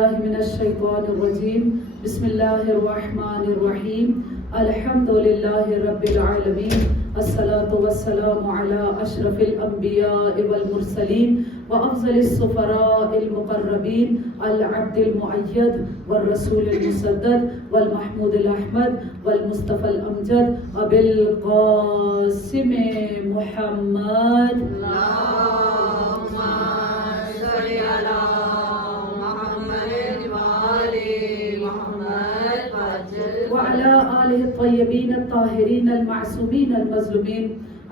من الشیطان الرجیم بسم اللہ الرحمن الرحیم الحمد للہ رب العالمین الصلاة والسلام علی اشرف الانبیاء والمرسلین وافضل السفراء المقربین العبد المؤید والرسول المسدد والمحمود الاحمد والمصطفى الامجد ابی القاسم محمد وعلى آله الطيبين الطاهرين المعصومين المظلومين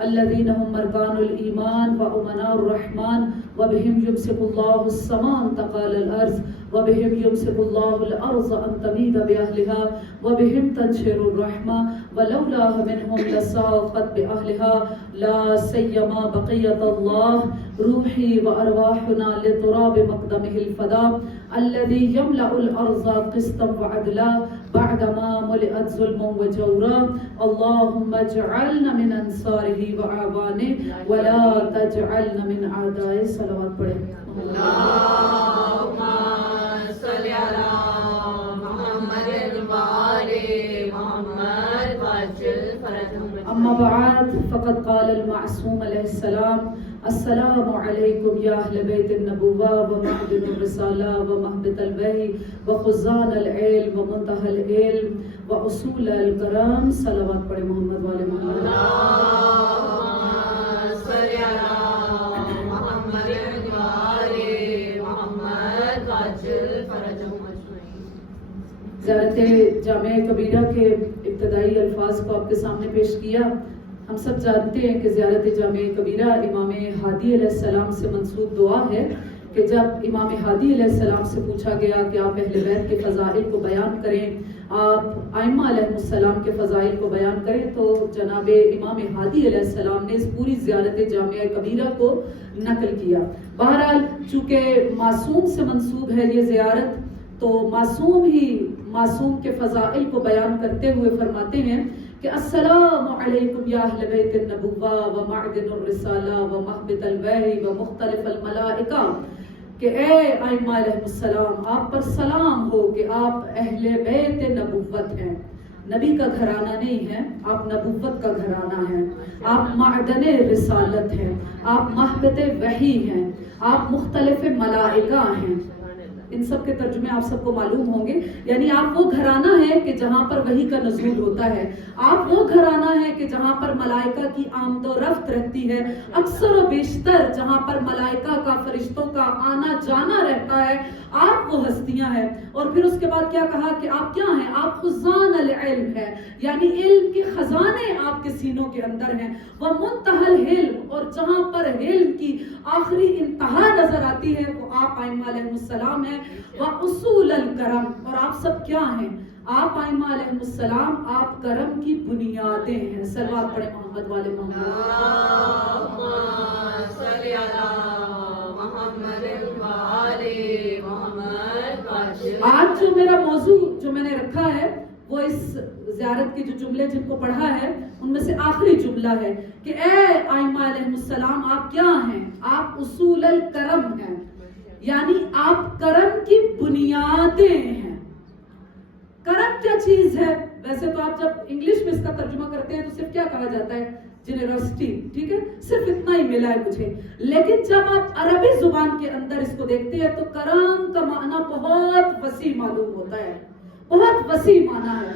الذين هم مركان الإيمان وأمناء الرحمن وبهم يمسك الله السماء أن تقال الأرض وبهم يمسك الله الأرض أن تميد بأهلها وبهم تنشر الرحمة ولولا منهم لساقت بأهلها لا سيما بقية الله روحي وأرواحنا لتراب مقدمه الفداء الذي يملأ الأرض قسطا وعدلا بعدما ملئت ظلما وجورا اللهم اجعلنا من أنصاره وأعوانه ولا تجعلنا من أعدائه صلوات پڑھیں اللهم صل على محمد وآل محمد وعجل فرجهم اما بعد فقد قال المعصوم علیہ السلام السلام علیکم یا اہل بیت النبوہ ومعدن الرسالہ ومہبط الوحی وخزان العلم ومنتہى العلم واصول الکرام صلوات پڑھیں محمد والے محمد اللهم صل على محمد وآل محمد وعجل فرجهم اجمعین۔ زیارت جامع کبیرہ کے ابتدائی الفاظ کو آپ کے سامنے پیش کیا۔ ہم سب جانتے ہیں کہ زیارت جامع کبیرہ امام ہادی علیہ السلام سے منسوب دعا ہے کہ جب امام ہادی علیہ السلام سے پوچھا گیا کہ آپ اہل بیت کے فضائل کو بیان کریں، آپ ائمہ علیہ السلام کے فضائل کو بیان کریں، تو جناب امام ہادی علیہ السلام نے اس پوری زیارت جامع کبیرہ کو نقل کیا۔ بہرحال چونکہ معصوم سے منسوب ہے یہ زیارت، تو معصوم ہی معصوم کے فضائل کو بیان کرتے ہوئے فرماتے ہیں کہ السلام علیکم یا اہل بیت النبوہ ومعدن الرسالہ ومہبط الوحی ومختلف الملائکہ، کہ اے ائمہ علیہ السلام آپ پر سلام ہو کہ آپ اہل بیت نبوت ہیں، نبی کا گھرانہ نہیں ہے، آپ نبوت کا گھرانہ ہیں، آپ معدن رسالت ہیں، آپ مہبط وحی ہیں، آپ مختلف ملائکہ ہیں۔ ان سب کے ترجمے آپ سب کو معلوم ہوں گے، یعنی آپ وہ گھرانہ ہے کہ جہاں پر وحی کا نزول ہوتا ہے، آپ وہ گھرانہ ہے کہ جہاں پر ملائکہ کی آمد و رفت رہتی ہے، اکثر و بیشتر جہاں پر ملائکہ کا فرشتوں کا آنا جانا رہتا ہے، آپ وہ ہستیاں ہیں۔ اور پھر اس کے بعد کیا کہا کہ آپ کیا ہیں؟ آپ خزان العلم ہے، یعنی علم کے خزانے آپ کے سینوں کے اندر ہیں، وہ منتہى العلم، اور جہاں پر علم کی آخری انتہا نظر آتی ہے وہ آپ ائمہ علیہ السلام ہیں، واصول الکرم، اور آپ سب کیا ہیں؟ آپ ائمہ علیہ السلام آپ کرم کی بنیادیں ہیں۔ صلوات پڑھیں محمد والے محمد۔ اللهم صل على محمد وآل محمد وعجل۔ آج جو میرا موضوع جو میں نے رکھا ہے وہ اس زیارت کے جو جملے جن کو پڑھا ہے ان میں سے آخری جملہ ہے کہ اے ائمہ علیہ السلام آپ کیا ہیں؟ آپ اصول الکرم ہیں، یعنی آپ کرم کی بنیادیں ہیں۔ کرم کیا چیز ہے؟ ویسے تو آپ جب انگلش میں اس کا ترجمہ کرتے ہیں تو صرف کیا کہا جاتا ہے؟ جنرosity، ٹھیک ہے، صرف اتنا ہی ملا ہے مجھے، لیکن جب آپ عربی زبان کے اندر اس کو دیکھتے ہیں تو کرم کا معنی بہت وسیع معلوم ہوتا ہے، بہت وسیع معنی ہے۔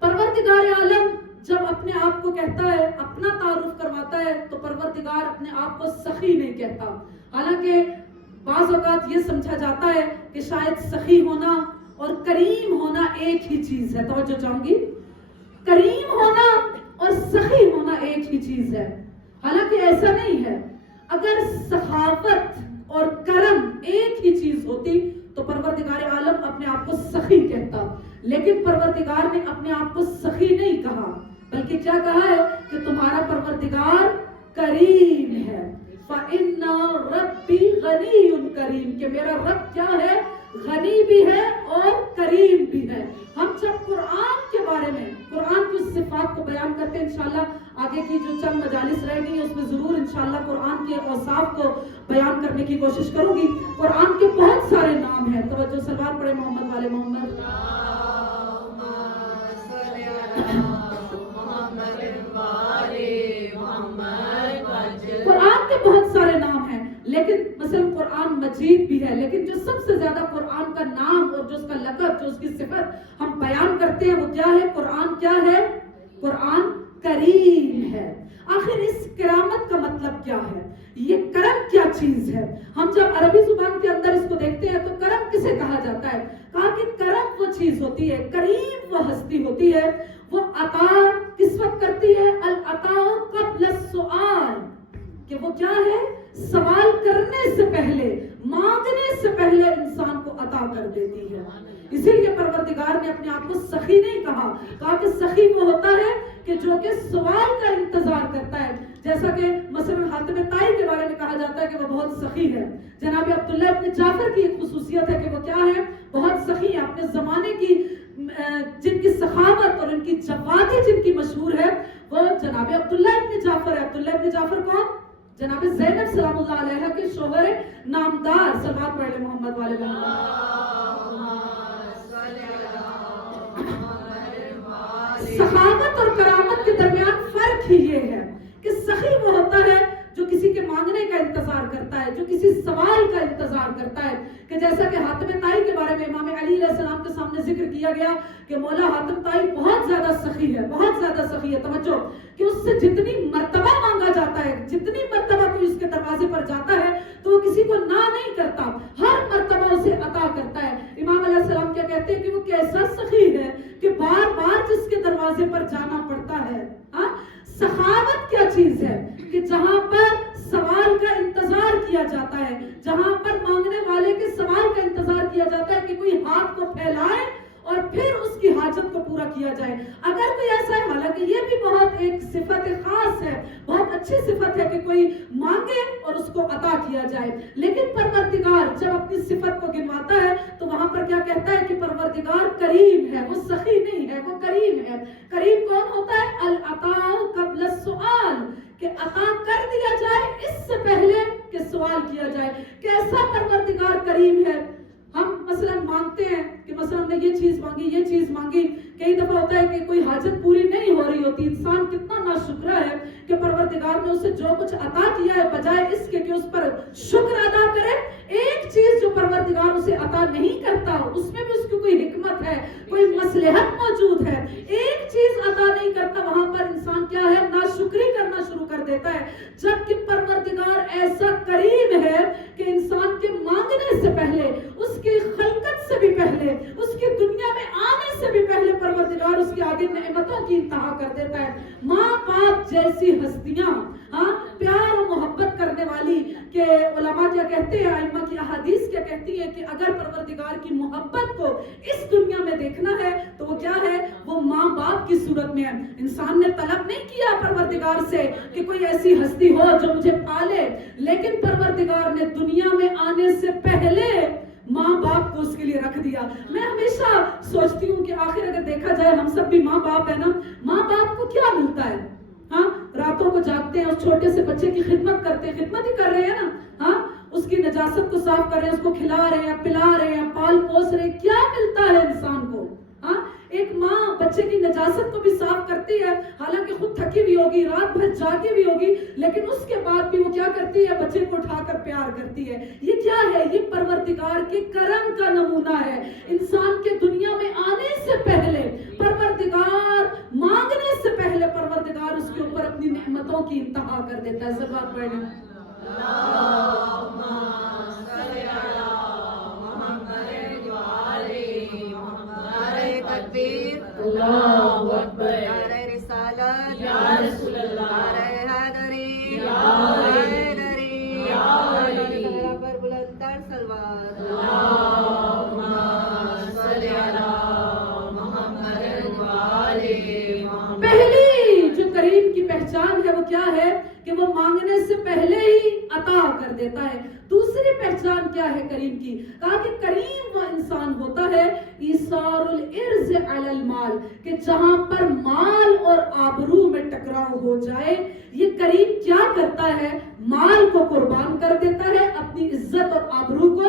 پروردگار عالم جب اپنے آپ کو کہتا ہے، اپنا تعارف کرواتا ہے، تو پروردگار اپنے آپ کو سخی نہیں کہتا، حالانکہ بعض اوقات یہ سمجھا جاتا ہے کہ شاید سخی ہونا اور کریم ہونا ایک ہی چیز ہے۔ توجہ چاہوں گی، کریم ہونا اور سخی ہونا ایک ہی چیز ہے، حالانکہ ایسا نہیں ہے۔ اگر سخاوت اور کرم ایک ہی چیز ہوتی تو پروردگار عالم اپنے آپ کو سخی کہتا، لیکن پروردگار نے اپنے آپ کو سخی نہیں کہا، بلکہ کیا کہا ہے کہ تمہارا پروردگار کریم ہے۔ فَإِنَّ رَبِّي غَنِيٌّ كَرِيمٌ، کہ میرا رب کیا ہے؟ غنی بھی ہے اور کریم بھی ہے۔ ہم جب قرآن کے بارے میں، قرآن کی صفات کو بیان کرتے ہیں، انشاءاللہ آگے آگے کی جو چند مجالس رہ گئی اس میں ضرور انشاءاللہ قرآن کے اوصاف کو بیان کرنے کی کوشش کروں گی. قرآن کے بہت سارے نام ہیں. توجہ سلوات پڑھے محمد والے محمد. قرآن کے بہت سارے نام ہیں لیکن مثلا قرآن مجید بھی ہے, لیکن جو سب سے زیادہ قرآن کا نام اور جو اس کا لقب, جو اس کی صفت ہم بیان کرتے ہیں وہ کیا ہے؟ قرآن کیا ہے؟ قرآن کریم ہے. آخر اس کرامت کا مطلب کیا ہے؟ یہ کرم کیا چیز ہے؟ ہم جب عربی زبان کے اندر اس کو دیکھتے ہیں تو کرم کسے کہا جاتا ہے؟ کہا کہ کرم وہ چیز ہوتی ہے, کریم وہ ہستی ہوتی ہے, وہ عطا کس وقت کرتی ہے؟ العطا قبل السؤال, کہ وہ کیا ہے؟ سوال کرنے سے پہلے, مانگنے سے پہلے انسان کو عطا کر دیتی ہے. اسی لیے پروردگار نے اپنے آپ کو سخی نہیں کہا, کہا کہ سخی وہ ہوتا ہے کہ جو کہ سوال کا انتظار کرتا ہے. جیسا کہ مثلا حاتم طائی کے بارے میں کہا جاتا ہے کہ وہ بہت سخی ہے. جناب عبداللہ ابن جعفر کی ایک خصوصیت ہے کہ وہ کیا ہے؟ بہت سخی ہے. اپنے زمانے کی جن کی سخاوت اور ان کی جوادی جن کی مشہور ہے وہ جناب عبداللہ ابن جعفر ہے. عبداللہ ابن جعفر کون؟ جناب زینب سلام اللہ علیہ کے شوہر نامدار. صلوات پڑھ لیں محمد والے محمد. سخاوت اور کرامت کے درمیان فرق ہی یہ ہے کہ سخی وہ ہوتا ہے جو کسی کے مانگنے کا انتظار کرتا ہے, جو کسی سوال کا انتظار کرتا ہے. کہ جیسا کہ حاتم طائی کے بارے میں امام علی علیہ السلام کے سامنے ذکر کیا گیا کہ مولا حاتم طائی بہت زیادہ سخی ہے, بہت زیادہ سخی ہے. توجہ کہ اس سے جتنی مرتبہ مانگا جاتا ہے, جتنی مرتبہ کوئی اس کے دروازے پر جاتا ہے تو وہ کسی کو نہ نہیں کرتا, ہر مرتبہ اسے عطا کرتا ہے. امام علیہ السلام کیا کہتے ہیں کہ وہ کیسا سخی ہے کہ بار بار جس کے دروازے پر جانا پڑتا ہے. سخاوت کیا چیز ہے کہ جہاں پر سوال کا انتظار کیا جاتا ہے, جہاں پر مانگنے والے کے سوال کا انتظار کیا جاتا ہے کہ کوئی ہاتھ کو پھیلائے اور پھر اس کی حاجت کو پورا کیا جائے. اگر کوئی ایسا ہے, حالانکہ یہ بھی بہت ایک صفت خاص ہے, بہت اچھی صفت ہے کہ کوئی مانگے اور اس کو عطا کیا جائے, لیکن پروردگار جب اپنی صفت کو گنواتا ہے تو وہاں پر کیا کہتا ہے کہ پروردگار کریم ہے, وہ سخی نہیں ہے, وہ کریم ہے. کریم کون ہوتا ہے؟ العطا قبل السؤال, کہ عطا کر دیا جائے اس سے پہلے کہ سوال کیا جائے. کیسا پروردگار کریم ہے. ہم مثلا مانگتے ہیں کہ مثلا ہم نے یہ چیز مانگی, یہ چیز مانگی, کئی دفعہ ہوتا ہے کہ کوئی حاجت پوری نہیں ہو رہی ہوتی, انسان کتنا ناشکرا ہے کہ پروردگار نے اسے جو کچھ عطا کیا ہے بجائے اس کے کہ اس پر شکر ادا کرے, ایک چیز جو پروردگار اسے عطا نہیں کرتا اس میں بھی اس کی کوئی حکمت ہے, کوئی مصلحت موجود ہے. ایک چیز عطا نہیں کرتا وہاں پر انسان کیا ہے؟ ناشکری کرنا شروع کر دیتا ہے. جبکہ پروردگار ایسا کریم ہے کہ انسان کے مانگنے سے پہلے, اس کی خلقت سے بھی پہلے, اس کی دنیا میں آنے سے بھی پہلے پروردگار اس کے آگے نعمتوں کی انتہا کر دیتا ہے. ماں باپ جیسی ہستیاں, پیار و محبت کرنے والی, کہ علماء کیا کہتے ہیں, ائمہ کی احادیث کیا کہتی ہے کہ اگر پروردگار کی محبت کو اس دنیا میں دیکھنا ہے تو وہ کیا ہے؟ وہ ماں باپ کی صورت میں ہے. انسان نے طلب نہیں کیا پروردگار سے کہ کوئی ایسی ہستی ہو جو مجھے پالے, لیکن پروردگار نے دنیا میں آنے سے پہلے ماں باپ کو اس کے لیے رکھ دیا. میں ہمیشہ سوچتی ہوں کہ آخر اگر دیکھا جائے ہم سب بھی ماں باپ ہے نا, ماں باپ کو کیا ملتا ہے؟ راتوں کو جاگتے ہیں, اس چھوٹے سے بچے کی خدمت کرتے ہیں, خدمت ہی کر رہے ہیں نا, اس کی نجاست کو صاف کر رہے ہیں, اس کو کھلا رہے ہیں, پلا رہے ہیں, پال پوس رہے ہیں. کیا ملتا ہے انسان کو؟ ایک ماں بچے کی نجاست کو بھی صاف کرتی ہے, حالانکہ خود تھکی بھی ہوگی, رات بھر جاگی بھی ہوگی, لیکن اس کے بعد بھی وہ کیا کرتی ہے؟ بچے کو اٹھا کر پیار کرتی ہے. یہ کیا ہے؟ یہ پروردگار کے کرم کا نمونہ ہے. انسان کے دنیا میں آنے سے پہلے پروردگار, مانگنے سے پہلے پروردگار اس کے اوپر اپنی نعمتوں کی انتہا کر دیتا ہے. سبحان اللہ. اللہ اکبر. نعرہ رسالت یا رسول اللہ, نعرہ حیدری یا حیدری یا علی, پر بلند تر صلوات. اللہم صلی علی محمد و آل محمد. پہلی جو کریم کی پہچان ہے وہ کیا ہے؟ کہ وہ مانگنے سے پہلے ہی عطا کر دیتا ہے. دوسری پہچان کیا ہے کریم کی؟ کہا کہ کریم وہ انسان ہوتا ہے, انکسار الارض علی المال، کہ جہاں پر مال اور آبرو میں ٹکراؤ ہو جائے، یہ کریم کیا کرتا ہے؟ مال کو قربان کر دیتا ہے، اپنی عزت اور آبرو کو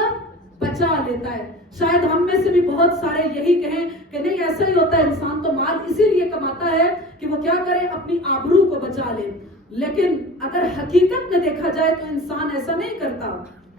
بچا لیتا ہے۔ شاید ہم میں سے بھی بہت سارے یہی کہیں کہ نہیں ایسا ہی ہوتا ہے، انسان تو مال اسی لیے کماتا ہے کہ وہ کیا کرے، اپنی آبرو کو بچا لے۔ لیکن اگر حقیقت میں دیکھا جائے تو انسان ایسا نہیں کرتا،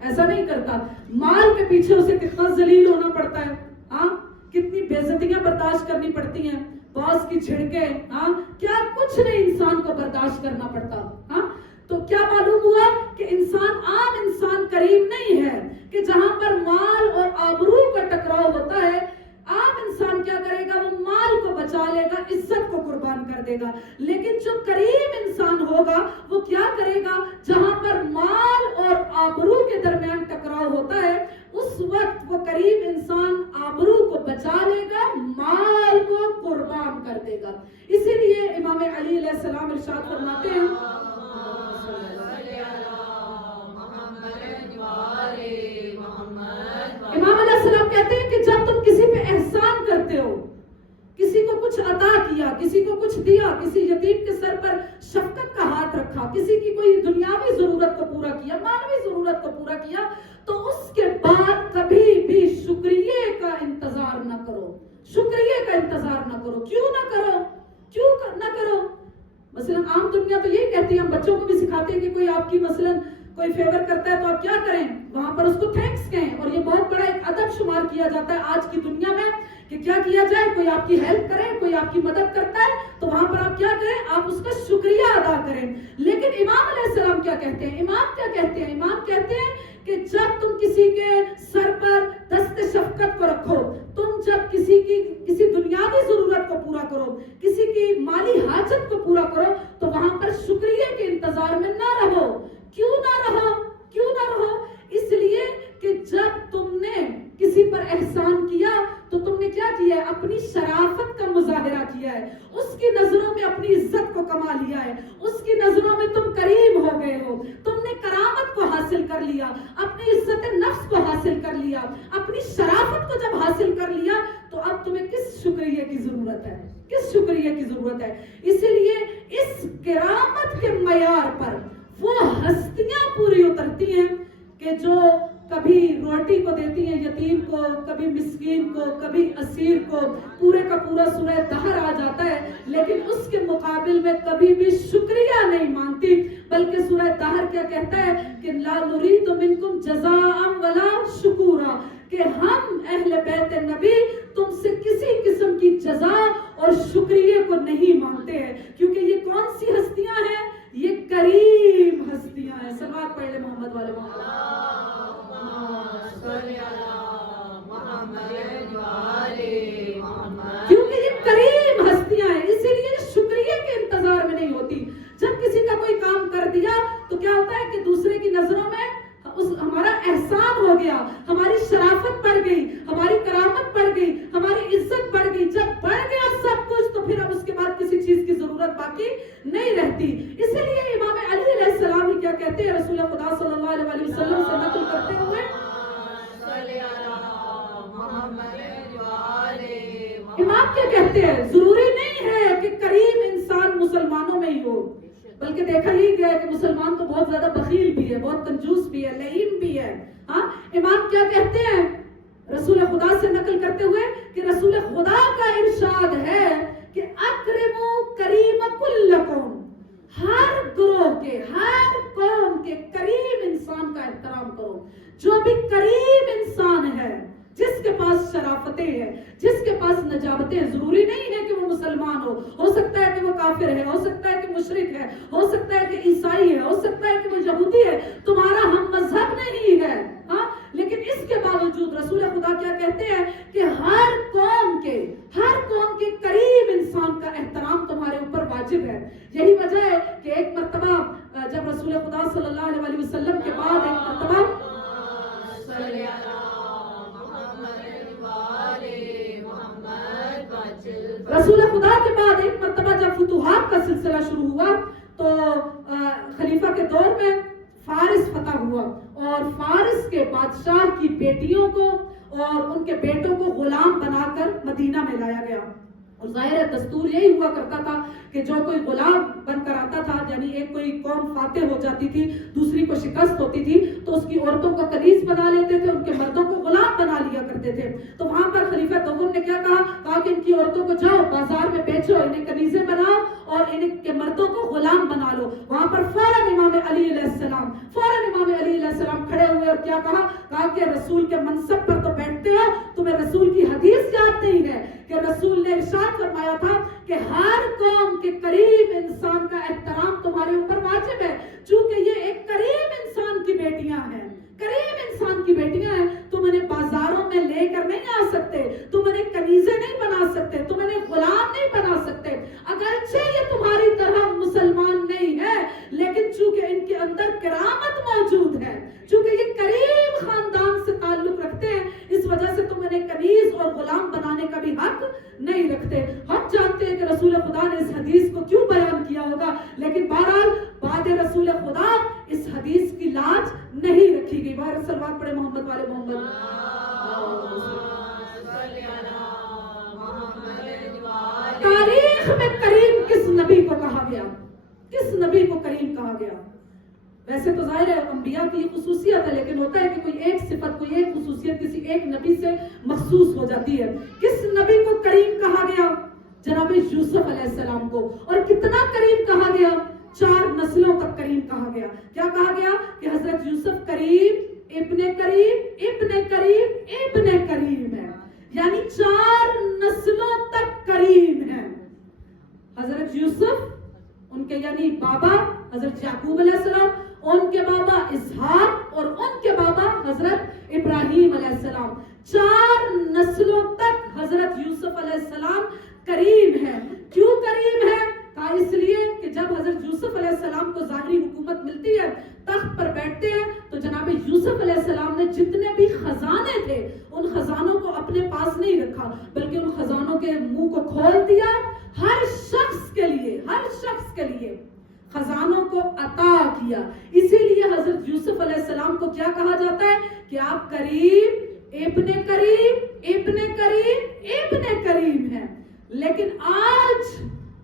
ایسا نہیں کرتا۔ مال کے پیچھے اسے کتنا ذلیل ہونا پڑتا ہے، ہاں، کتنی بے عزتیاں برداشت کرنی پڑتی ہیں، باس کی چھڑکے، ہاں، کیا کچھ نہیں انسان کو برداشت کرنا پڑتا، ہاں۔ تو کیا معلوم ہوا کہ انسان، عام انسان کریم نہیں ہے، کہ جہاں پر مال اور آبرو کا ٹکراؤ ہوتا ہے، عام انسان کیا کرے گا؟ وہ مال کو بچا لے گا، عزت کو قربان کر دے گا۔ لیکن جو کریم انسان ہوگا وہ کیا کرے گا؟ جہاں پر مال اور آبرو کے درمیان ٹکراؤ ہوتا ہے، اس وقت وہ کریم انسان آبرو کو بچا لے گا، مال کو قربان کر دے گا۔ اسی لیے امام علی علیہ السلام ارشاد فرماتے ہیں، امام علیہ السلام کہتے ہیں کہ جب تم کسی پہ احسان کرتے ہو، کسی کو کچھ عطا کیا، کسی کو کچھ دیا، کسی یتیم کے سر پر شفقت کا ہاتھ رکھا، کسی کی کوئی دنیاوی ضرورت کو پورا کیا، مانوی ضرورت کو پورا کیا، تو اس کے بعد کبھی بھی شکریہ کا انتظار نہ کرو، شکریہ کا انتظار نہ کرو۔ کیوں نہ کرو؟ کیوں نہ کرو؟ مثلا عام دنیا تو یہی کہتی ہے، ہم بچوں کو بھی سکھاتے ہیں کہ کوئی آپ کی مثلا کوئی فیور کرتا ہے تو آپ کیا کریں؟ وہاں پر اس کو تھینکس کہیں، اور یہ بہت بڑا ایک ادب شمار کیا جاتا ہے آج کی دنیا میں کہ کیا کیا جائے، کوئی آپ کی ہیلپ کرے، کوئی آپ کی مدد کرتا ہے تو وہاں پر آپ کیا کریں؟ آپ اس کا شکریہ ادا کریں۔ لیکن امام علیہ السلام کیا کہتے ہیں؟ امام کیا کہتے ہیں؟ امام کہتے ہیں کہ جب تم کسی کے سر پر دست شفقت کو رکھو، تم جب کسی دنیاوی ضرورت کو پورا کرو، کسی کی مالی حاجت کو پورا کرو، تو وہاں پر شکریہ کے انتظار میں نہ رہو۔ کیوں نہ رہو؟ کیوں نہ رہو؟ اس لیے کہ جب تم نے کسی پر احسان کیا تو تم نے کیا کیا ہے؟ اپنی شرافت کا مظاہرہ کیا ہے، اس کی نظروں میں اپنی عزت کو کما لیا ہے، اس کی نظروں میں تم کریم ہو گئے ہو، تم نے کرامت کو حاصل کر لیا، اپنی عزت نفس کو حاصل کر لیا، اپنی شرافت کو جب حاصل کر لیا تو اب تمہیں کس شکریہ کی ضرورت ہے؟ کس شکریہ کی ضرورت ہے؟ اسی لیے اس کرامت کے معیار پر وہ ہستیاں پوری اترتی ہیں کہ جو کبھی روٹی کو دیتی ہیں یتیم کو، کبھی مسکین کو، کبھی اسیر کو، پورے کا پورا سورہ دہر آ جاتا ہے، لیکن اس کے مقابل میں کبھی بھی شکریہ نہیں مانگتی، بلکہ سورہ دہر کیا کہتا ہے کہ لا نرید منکم جزاء ولا شکورا، کہ ہم اہل بیت نبی تم سے کسی قسم کی جزا اور شکریہ کو نہیں مانگتے ہیں، کیونکہ یہ کون سی ہستیاں ہیں؟ یہ کریم ہستیاں ہیں۔ صلوات پڑھ لیں محمد والے کیونکہ یہ کریم ہستیاں ہیں، اسی لیے شکریہ کے انتظار میں نہیں ہوتی۔ جب کسی کا کوئی کام کر دیا تو کیا ہوتا ہے کہ دوسرے کی نظروں میں ہمارا احسان ہو گیا، ہماری شرافت بڑھ گئی، ہماری کرامت بڑھ گئی، ہماری عزت بڑھ گئی۔ جب بڑھ گیا سب کچھ تو پھر اب اس کے بعد کسی چیز کی ضرورت باقی نہیں رہتی۔ اسی لیے امام علی علیہ السلام ہی کیا کہتے ہیں رسول خدا صلی اللہ علیہ وسلم سے نقل کرتے ہوئے، امام کیا کہتے ہیں؟ ضروری نہیں ہے کہ کریم انسان مسلمانوں میں ہی ہو، بلکہ دیکھا ہی گیا ہے کہ مسلمان تو بہت زیادہ بخیل بھی ہے، بہت کنجوس بھی ہے، لعین بھی ہے۔ ہاں، امام کیا کہتے ہیں رسول خدا سے نقل کرتے ہوئے کہ رسول خدا کا ارشاد ہے کہ اکرموا کریم کلکم، ہر گروہ کے، ہر قوم کے کریم انسان کا احترام کرو۔ جو بھی کریم انسان ہے، جس کے پاس شرافتیں ہیں، جس کے پاس نجابتیں ہیں، ضروری نہیں ہے کہ وہ مسلمان ہو سکتا ہے کہ وہ کافر ہے، ہو سکتا ہے کہ مشرک ہے، ہو سکتا ہے کہ عیسائی ہے، ہو سکتا ہے کہ وہ یہودی ہے، تمہارا ہم مذہب نہیں ہے، ہاں، لیکن اس کے باوجود رسول خدا کیا کہتے ہیں کہ ہر قوم کے کریم انسان کا احترام تمہارے اوپر واجب ہے۔ یہی وجہ ہے کہ ایک مرتبہ جب رسول خدا صلی اللہ علیہ وسلم کے بعد ایک مرتبہ رسول خدا کے بعد ایک مرتبہ جب فتوحات کا سلسلہ شروع ہوا تو خلیفہ کے دور میں فارس فتح ہوا، اور فارس کے بادشاہ کی بیٹیوں کو اور ان کے بیٹوں کو غلام بنا کر مدینہ میں لایا گیا. اور ظاہر دستور یہی ہوا کرتا تھا کہ جو کوئی غلام بن کر آتا تھا، یعنی ایک کوئی قوم فاتح ہو جاتی تھی، دوسری کو شکست ہوتی تھی، تو اس کی عورتوں کو کنیز بنا لیتے تھے، ان کے مردوں کو غلام بنا لیا کرتے تھے. تو وہاں پر خلیفہ دوم نے کیا کہا کہ ان کی عورتوں کو جاؤ بازار میں بیچو، انہیں کنیزیں بناؤ اور ان کے مردوں کو غلام بنا لو. وہاں پر فوراً امام علی علیہ السلام کھڑے ہوئے اور کیا کہا کہ رسول کے منصب پر تو بیٹھتے ہو، تمہیں رسول کی حدیث یاد نہیں ہے کہ رسول نے ارشاد فرمایا تھا کہ ہر قوم کے کریم انسان کا احترام تمہارے اوپر واجب ہے، چونکہ یہ ایک کریم انسان کی بیٹیاں ہیں، تم انہیں بازاروں میں لے کر نہیں آ سکتے، تم انہیں کنیزیں نہیں بنا سکتے، تم انہیں غلام نہیں بنا سکتے. اگرچہ یہ تمہاری طرح مسلمان نہیں ہے، لیکن چونکہ ان کے اندر کرامت موجود ہے، چونکہ یہ کریم خاندان سے تعلق رکھتے ہیں، اس وجہ سے تم انہیں کنیز اور غلام بنانے کا بھی حق نہیں رکھتے. ہم جانتے ہیں کہ رسول خدا نے اس حدیث کو کیوں بیان کیا ہوگا، لیکن بہرحال بعد رسول خدا اس حدیث کی لاج نہیں رکھی گئی. بہر سلوات پڑھے محمد والے محمد. تاریخ میں کریم کس نبی کو کہا گیا؟ کس نبی کو کریم کہا گیا؟ ویسے تو ظاہر ہے انبیاء کی یہ خصوصیت ہے، لیکن ہوتا ہے کہ کوئی ایک صفت، کوئی ایک خصوصیت کسی ایک نبی سے مخصوص ہو جاتی ہے. کس نبی کو کریم کہا گیا؟ جناب یوسف علیہ السلام کو. اور کتنا کریم کہا گیا؟ 4 نسلوں تک کریم کہا گیا. کیا کہا گیا؟ کہ حضرت یوسف کریم ابن کریم ابن کریم ابن کریم ہے، یعنی 4 نسلوں تک کریم ہے. حضرت یوسف ان کے یعنی بابا حضرت یعقوب علیہ السلام، ان کے بابا اسحاق اور ان کے بابا حضرت ابراہیم علیہ السلام، 4 نسلوں تک حضرت یوسف علیہ السلام کریم ہے. کیوں کریم ہے؟ کہا اس لیے کہ جب حضرت یوسف علیہ السلام کو ظاہری حکومت ملتی ہے، تخت پر بیٹھتے ہیں، تو جناب یوسف علیہ السلام نے جتنے بھی خزانے تھے ان خزانوں کو اپنے پاس نہیں رکھا، بلکہ ان خزانوں کے منہ کو کھول دیا. ہر شخص کے لیے خزانوں کو عطا کیا. اسی لیے حضرت یوسف علیہ السلام کو کیا کہا جاتا ہے کہ آپ کریم ابن کریم ابن کریم ابن کریم ہیں. لیکن آج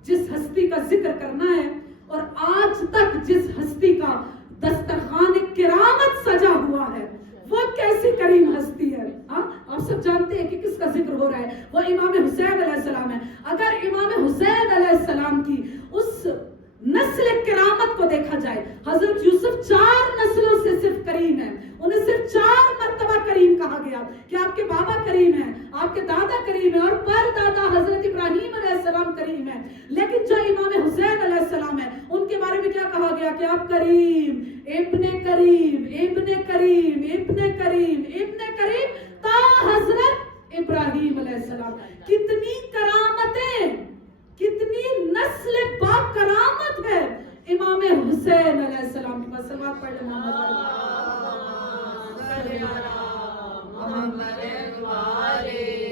جس ہستی کا ذکر کرنا ہے اور آج تک جس ہستی کا دسترخوان کرامت سجا ہوا ہے، وہ کیسی کریم ہستی ہے؟ آپ سب جانتے ہیں کہ کس کا ذکر ہو رہا ہے، وہ امام حسین علیہ السلام ہے. اگر امام حسین علیہ السلام کی اس نسل کرامت کو دیکھا جائے، حضرت یوسف 4 نسلوں سے صرف کریم ہے. انہیں صرف 4 مرتبہ کریم کہا گیا کہ آپ کے بابا کریم ہیں، آپ کے دادا کریم ہیں، اور پر دادا حضرت ابراہیم علیہ السلام کریم ہیں. لیکن جو امام حسین علیہ السلام ہے، ان کے بارے میں کیا کہا گیا کہ آپ کریم ابن کریم ابن کریم ابن کریم ابن کریم تا حضرت ابراہیم علیہ السلام. کتنی کرامتیں، کتنی نسل با کرامت ہے امام حسین علیہ السلام کی. بس صلوات پڑھ لیں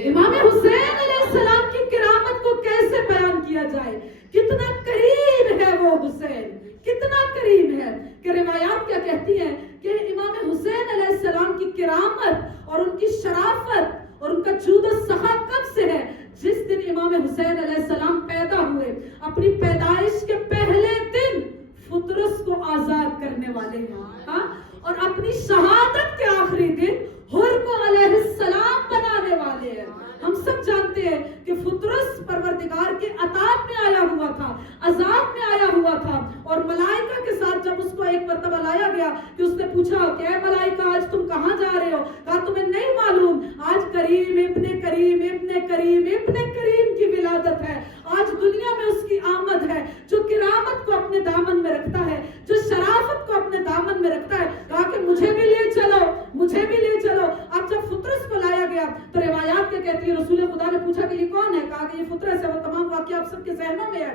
امام حسین علیہ السلام کی کرامت کو کیسے بیان کیا جائے؟ کتنا کریم ہے وہ حسین، کتنا کریم ہے کہ روایات کیا کہتی ہیں کہ امام حسین علیہ السلام کی کرامت اور ان کی شرافت اور ان کا جود و سخا کب سے ہے؟ جس دن امام حسین علیہ السلام پیدا ہوئے، اپنی پیدائش کے پہلے دن فطرس کو آزاد کرنے والے ہیں، اور اپنی شہادت کے آخری دن حر کو علیہ السلام بنانے والے ہیں. ہم سب جانتے ہیں کہ فطرس پروردگار کے عطاب میں آیا ہوا تھا، عذاب میں آیا ہوا تھا، اور ملائکہ کے ساتھ جب اس کو ایک مرتبہ لایا گیا کہ اس نے پوچھا کہ اے ملائکہ آج تم کہاں جا رہے ہو؟ کہا تمہیں نہیں معلوم آج کریم ابن کریم ابن کریم ابن کریم کی ولادت ہے، آج دنیا میں اس کی آمد ہے. جو کرامت کو اپنے دامن میں رکھتا ہے، جو شرافت کو اپنے دامن میں رکھتا ہے. کہا کہ مجھے بھی لے چلو، مجھے بھی لے چلو. اب جب فطرس کو لایا گیا تو روایات کیا کہتی ہے، رسول خدا نے پوچھا کہ یہ کون ہے؟ کہا کہ یہ فطرس ہے. وہ تمام واقعہ آپ سب کے ذہنوں میں ہے.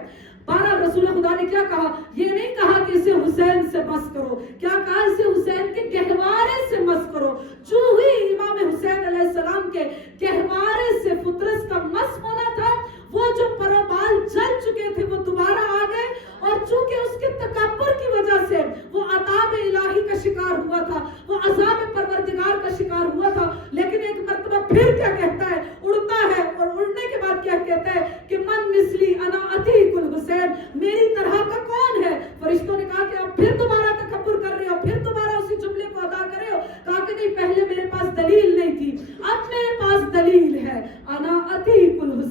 بہرحال رسول خدا نے کیا کہا؟ یہ نہیں کہا کہ اسے حسین سے مس کرو، کیا کہا؟ اسے حسین کے گہوارے سے مس کرو. جو ہی امام حسین علیہ السلام کے گہوارے سے فطرس کا مس ہونا تھا، وہ جو پروبال جل چکے تھے وہ دوبارہ آ گئے، اور چونکہ اس کے تکبر کی وجہ سے وہ عذاب الہی کا شکار ہوا تھا، وہ عذاب پروردگار کا شکار ہوا تھا. لیکن ایک مرتبہ پھر کیا کہتا ہے،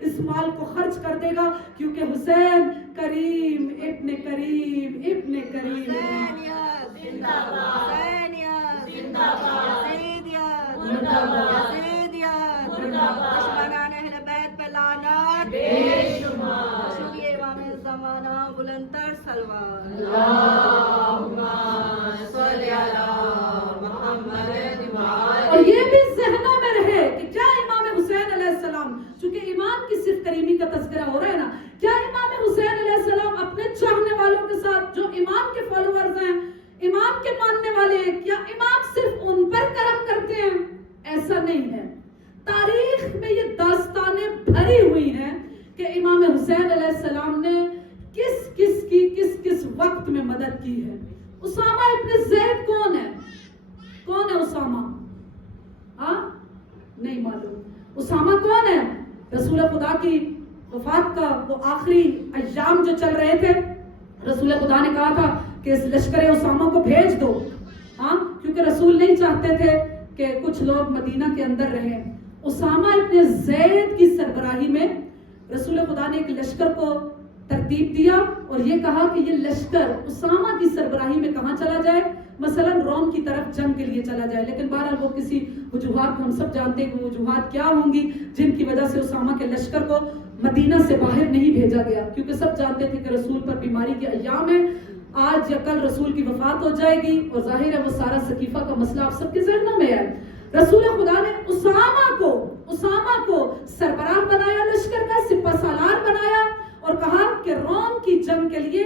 اس مال کو خرچ کر دے گا، کیونکہ حسین کریم ابن کریم ابن کریم حسینیت زندہ باد، حسینیت زندہ باد، یزیدیت زندہ باد، یزیدیت زندہ باد، دشمنان اہل بیت پہ لعنت بے شمار، شکریہ امام زمانہ، بلند تر سلوات، اللہم صلی علی محمد اور یہ بھی ذہنوں میں رہے کہ کیا امام حسین علیہ السلام، چونکہ امام کی صرف کریمی کا تذکرہ ہو رہا ہے نا، کیا امام حسین علیہ السلام اپنے چاہنے والوں کے ساتھ جو امام کے فالوورز ہیں، امام کے ماننے والے ہیں، کیا امام صرف ان پر کرم کرتے ہیں؟ ایسا نہیں ہے۔ تاریخ میں یہ داستانیں بھری ہوئی ہیں کہ امام حسین علیہ السلام نے کس وقت میں مدد کی ہے۔ اسامہ ابن زید کون ہے؟ کون ہے اسامہ؟ ہاں نہیں معلوم۔ اسامہ کون ہے؟ رسول خدا کی وفات کا وہ آخری ایام جو چل رہے تھے، رسول خدا نے کہا تھا کہ اس لشکر اسامہ کو بھیج دو، ہاں، کیونکہ رسول نہیں چاہتے تھے کہ کچھ لوگ مدینہ کے اندر رہیں۔ اسامہ ابن زید کی سربراہی میں رسول خدا نے ایک لشکر کو ترتیب دیا اور یہ کہا کہ یہ لشکر اسامہ کی سربراہی میں کہاں چلا جائے؟ مثلا روم کی طرف جنگ کے لیے چلا جائے، لیکن بہرحال وہ کسی وجوہات، ہم سب جانتے ہیں کہ وہ وجوہات کیا ہوں گی جن کی وجہ سے اسامہ کے لشکر کو مدینہ سے باہر نہیں بھیجا گیا، کیونکہ سب جانتے تھے کہ رسول پر بیماری کے ایام ہیں، آج یا کل رسول کی وفات ہو جائے گی، اور ظاہر ہے وہ سارا سقیفہ کا مسئلہ آپ سب کے ذہنوں میں ہے۔ رسول خدا نے اسامہ کو سربراہ بنایا، لشکر کا سپہ سالار بنایا اور کہا کہ روم کی جنگ کے لیے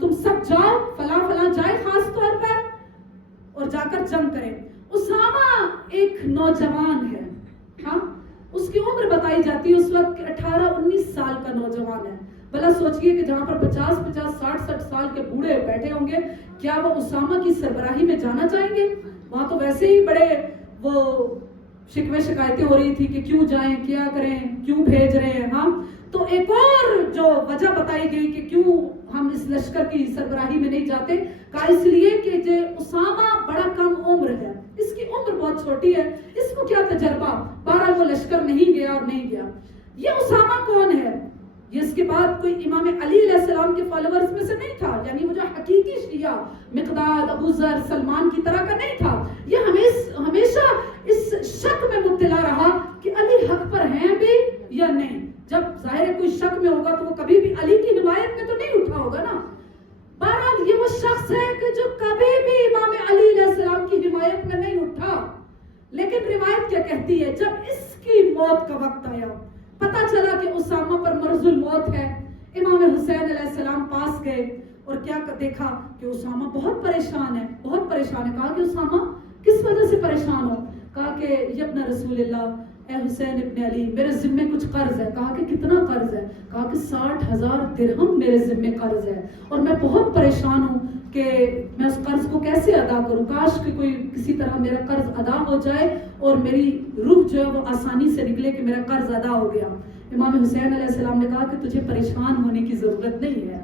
تم سب جاؤ فلاں جائے خاص طور پر اور جا کر جنگ کریں۔ اسامہ ایک نوجوان ہے، ہاں، اس کی عمر بتائی جاتی ہے اس وقت 18-19 سال کا نوجوان ہے۔ بھلا سوچئے کہ جہاں پر 50-50 60-60 سال کے بوڑھے بیٹھے ہوں گے، کیا وہ اسامہ کی سربراہی میں جانا چاہیں گے؟ وہاں تو ویسے ہی بڑے وہ شکوے شکایتیں ہو رہی تھی کہ کیوں جائیں، کیا کریں، کیوں بھیج رہے ہیں، ہاں۔ تو ایک اور جو وجہ بتائی گئی کہ کیوں ہم اس لشکر کی سربراہی میں نہیں جاتے، کہا اس لیے کہ جو اسامہ بڑا کم عمر ہے، اس کی عمر بہت چھوٹی ہے، اس کو کیا تجربہ، بہرحال وہ لشکر نہیں گیا اور نہیں گیا۔ یہ اسامہ کون ہے؟ یہ اس کے بعد کوئی امام علی علیہ السلام کے فالوورز میں سے نہیں تھا، یعنی وہ جو حقیقی شیعہ مقداد، ابو ذر، سلمان کی طرح کا نہیں تھا۔ یہ ہمیشہ اس شک میں مبتلا رہا کہ علی حق پر ہیں بھی یا نہیں۔ جب ظاہر کوئی شک میں ہوگا تو وہ کبھی بھی علی کی حمایت میں تو نہیں اٹھا ہوگا نا۔ بہرحال یہ وہ شخص ہے کہ جو کبھی بھی امام علی علیہ السلام کی حمایت میں نہیں اٹھا، لیکن روایت کیا کہتی ہے، جب اس کی موت کا وقت آیا، پتا چلا کہ اسامہ پر مرض الموت ہے، امام حسین علیہ السلام پاس گئے اور کیا دیکھا کہ اسامہ بہت پریشان ہے، بہت پریشان ہے۔ کہا کہ اسامہ کس وجہ سے پریشان ہو؟ کہا کہ یہ ابن رسول اللہ، اے حسین ابن علی، میرے ذمے کچھ قرض ہے۔ کہا کہ کتنا قرض ہے؟ کہا کہ 60,000 درہم میرے ذمے قرض ہے اور میں بہت پریشان ہوں کہ میں اس قرض کو کیسے ادا کروں، کاش کہ کوئی کسی طرح میرا قرض ادا ہو جائے اور میری روح جو ہے وہ آسانی سے نکلے کہ میرا قرض ادا ہو گیا۔ امام حسین علیہ السلام نے کہا کہ تجھے پریشان ہونے کی ضرورت نہیں ہے،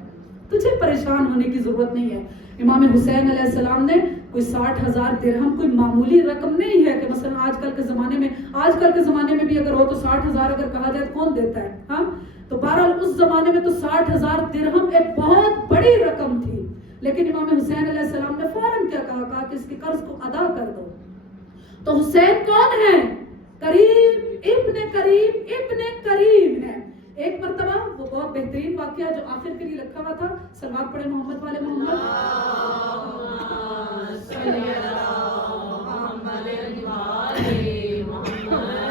تجھے پریشان ہونے کی ضرورت نہیں ہے۔ امام حسین علیہ السلام نے کوئی 60,000 درہم کوئی معمولی رقم نہیں ہے کہ مثلا آج کل کے زمانے میں بھی اگر ہو تو 60,000 اگر کہا جائے تو کون دیتا ہے، ہاں؟ تو بہرحال اس زمانے میں تو 60,000 درہم ایک بہت بڑی رقم تھی، لیکن امام حسین علیہ السلام نے فوراً کیا کہا کہ اس کے قرض کو ادا کر دو۔ تو حسین کون ہے؟ کریم ابن کریم ہے۔ ایک مرتبہ وہ بہت بہترین واقعہ جو آخر کے لیے رکھا ہوا تھا، صلوات پڑھے محمد والے محمد،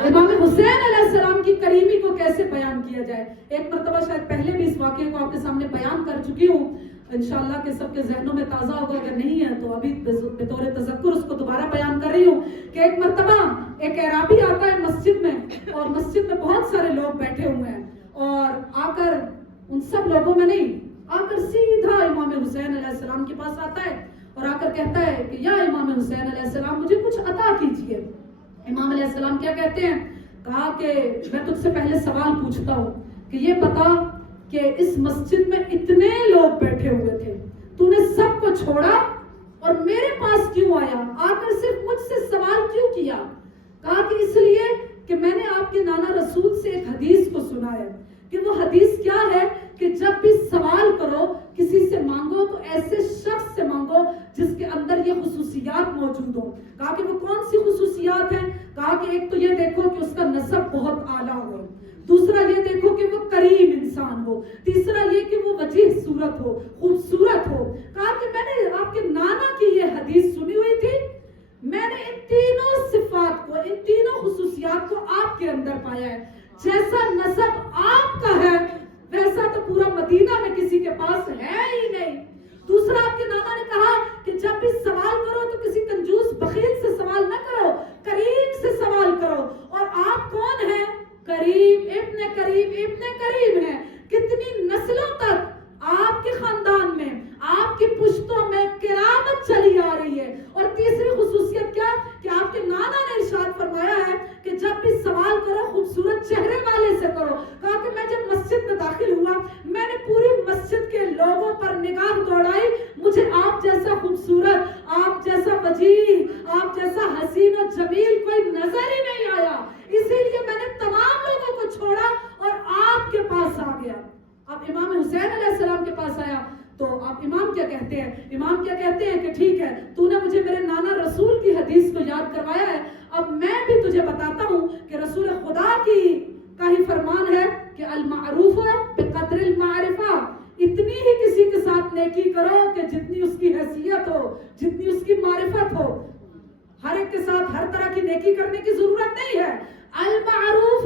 امام حسین علیہ السلام کی کریمی کو کیسے بیان کیا جائے۔ ایک مرتبہ شاید پہلے بھی اس واقعے کو آپ کے سامنے بیان کر چکی ہوں، انشاءاللہ کہ سب کے ذہنوں میں تازہ ہوگا، اگر نہیں ہے تو ابھی بطور تذکر اس کو دوبارہ بیان کر رہی ہوں کہ ایک مرتبہ ایک اعرابی آتا ہے مسجد میں، اور مسجد میں بہت سارے لوگ بیٹھے ہوئے ہیں، اور آ کر ان سب لوگوں میں نہیں، آ کر سیدھا امام حسین علیہ السلام کے پاس آتا ہے اور آ کر کہتا ہے کہ یا امام حسین علیہ السلام مجھے کچھ عطا کیجئے۔ امام علیہ السلام کیا کہتے ہیں؟ کہا کہ میں تجھ سے پہلے سوال پوچھتا ہوں کہ یہ بتا کہ اس مسجد میں اتنے لوگ بیٹھے ہوئے تھے، تو نے سب کو چھوڑا اور میرے پاس کیوں آیا؟ آ کر صرف مجھ سے سوال کیوں کیا؟ کہا کہ اس لیے کہ میں نے آپ کے نانا رسول سے ایک حدیث کو سنا ہے کہ وہ حدیث کیا ہے کہ جب بھی سوال کرو کسی سے مانگو تو ایسے شخص سے مانگو جس کے اندر یہ خصوصیات موجود ہوں. کہا کہ وہ کون سی خصوصیات ہیں؟ کہا کہ ایک تو یہ دیکھو کہ اس کا نسب بہت اعلیٰ ہو, دوسرا یہ دیکھو کہ وہ کریم انسان ہو, تیسرا یہ کہ وہ وجیح صورت ہو, خوبصورت ہو. کہا کہ میں نے آپ کے نانا کی یہ حدیث سنی ہوئی تھی, میں نے ان تینوں صفات کو, ان تینوں خصوصیات کو آپ کے اندر پایا ہے. جیسا نسب آپ کا ہے ویسا تو پورا مدینہ میں کسی کے پاس ہے ہی نہیں. دوسرا آپ کے نانا نے کہا کہ جب بھی سوال کرو تو کسی کنجوس بخیل سے سوال نہ کرو, کریم سے سوال کرو. اور آپ کون ہیں؟ کریم ابن کریم ہیں. کتنی نسلوں تک آپ کے خاندان میں, آپ کی پشتوں میں کرامت چلی آ رہی ہے. اور تیسری خصوصیت کیا کہ آپ کے نانا نے ارشاد فرمایا ہے کہ جب بھی سوال کرو خوبصورت چہرے والے سے کرو. کہا کہ میں جب مسجد میں داخل ہوا میں نے پوری مسجد کے لوگوں پر نگاہ دوڑائی, مجھے آپ جیسا خوبصورت, آپ جیسا وجیح, آپ جیسا حسین و جمیل کوئی نظر ہی نہیں آیا. اسی لیے میں نے تمام لوگوں کو چھوڑا اور آپ کے پاس آ گیا. اب امام حسین علیہ السلام کے پاس آیا تو اب امام کیا کہتے ہیں؟ امام کیا کہتے ہیں کہ ٹھیک ہے, تو نے مجھے میرے نانا رسول کی حدیث کو یاد کروایا ہے, اب میں بھی تجھے بتاتا ہوں کہ رسول خدا کا ہی فرمان ہے کہ المعروف بقدر المعرفہ, اتنی ہی کسی کے ساتھ نیکی کرو کہ جتنی اس کی حیثیت ہو, جتنی اس کی معرفت ہو. ہر ایک کے ساتھ ہر طرح کی نیکی کرنے کی ضرورت نہیں ہے. المعروف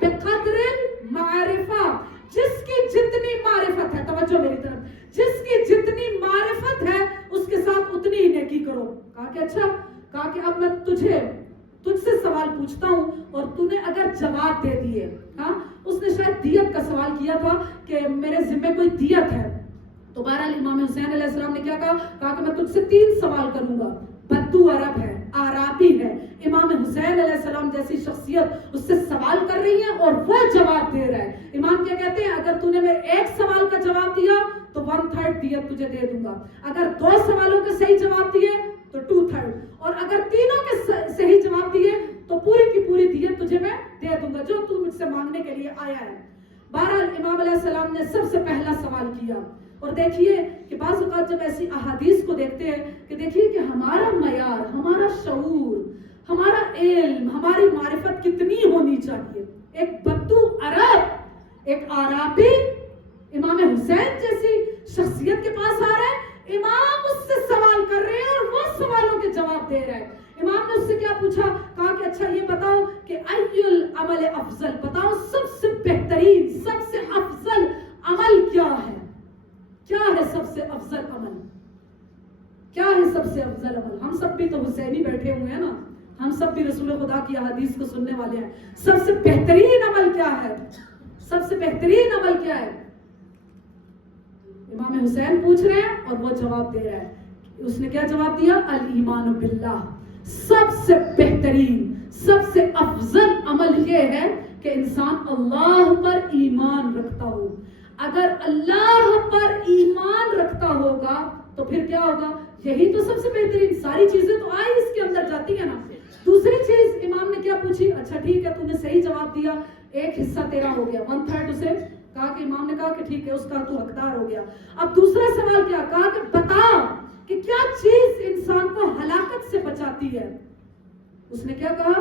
بقدر المعرفہ, جس کی جتنی معرفت ہے, توجہ میری طرف, جس کی جتنی معرفت ہے اس کے ساتھ اتنی ہی نیکی کرو. کہا کہ اچھا, کہا کہ اب میں تجھ سے سوال پوچھتا ہوں اور تو نے اگر جواب دے دیے, ہاں اس نے شاید دیت کا سوال کیا تھا کہ میرے ذمہ کوئی دیت ہے, تو بہرحال امام حسین علیہ السلام نے کیا کہا کہ میں تجھ سے 3 سوال کروں گا. بدو عرب ہے, آرابی ہے, امام حسین علیہ السلام جیسی شخصیت اس سے سوال کر رہی ہے اور وہ جواب دے رہا ہے. امام کیا کہتے ہیں, اگر تو نے میرے ایک سوال کا جواب دیا تو 1/3 دیت تجھے دے دوں گا, اگر 2 سوالوں کے صحیح جواب دیے تو 2/3, اور اگر تینوں کے صحیح جواب دیے تو پوری کی پوری دیت تجھے میں دے دوں گا جو تو مجھ سے مانگنے کے لیے آیا ہے. بہرحال امام علیہ السلام نے سب سے پہلا سوال کیا. اور دیکھیے کہ بعض اوقات جب ایسی احادیث کو دیکھتے ہیں کہ دیکھیے کہ ہمارا معیار, ہمارا شعور, ہمارا علم, ہماری معرفت کتنی ہونی چاہیے. ایک بدو عرب, ایک آرابی امام حسین جیسی شخصیت کے پاس آ رہا ہے, امام اس سے سوال کر رہے ہیں اور وہ سوالوں کے جواب دے رہا ہے. امام نے اس سے کیا پوچھا؟ کہا کہ اچھا یہ بتاؤ کہ ای العمل افضل, بتاؤ سب سے بہترین, سب سے افضل عمل کیا ہے؟ کیا ہے سب سے افضل عمل؟ کیا ہے سب سے افضل عمل؟ ہم سب بھی تو حسینی بیٹھے ہوئے ہیں نا, ہم سب بھی رسول خدا کی حدیث کو سننے والے ہیں. سب سے بہترین عمل کیا ہے؟ سب سے بہترین عمل کیا ہے؟ امام حسین پوچھ رہے ہیں اور وہ جواب دے رہا ہے. اس نے کیا جواب دیا؟ الایمان باللہ. سب سے بہترین, سب سے افضل عمل یہ ہے کہ انسان اللہ پر ایمان رکھتا ہو. اگر اللہ پر ایمان رکھتا ہوگا تو پھر کیا ہوگا؟ یہی تو سب سے بہترین. ساری چیزیں تو آئی اس کے اندر جاتی ہیں نا. دوسری چیز امام نے کیا پوچھی؟ اچھا ٹھیک ہے, تو نے صحیح جواب دیا, ایک حصہ تیرا ہو گیا, 1/3 اسے. کہا کہ امام نے کہا کہ ٹھیک ہے, اس کا تو حقدار ہو گیا. اب دوسرا سوال کیا؟ کہا کہ بتا کہ کیا چیز انسان کو ہلاکت سے بچاتی ہے؟ اس نے کیا کہا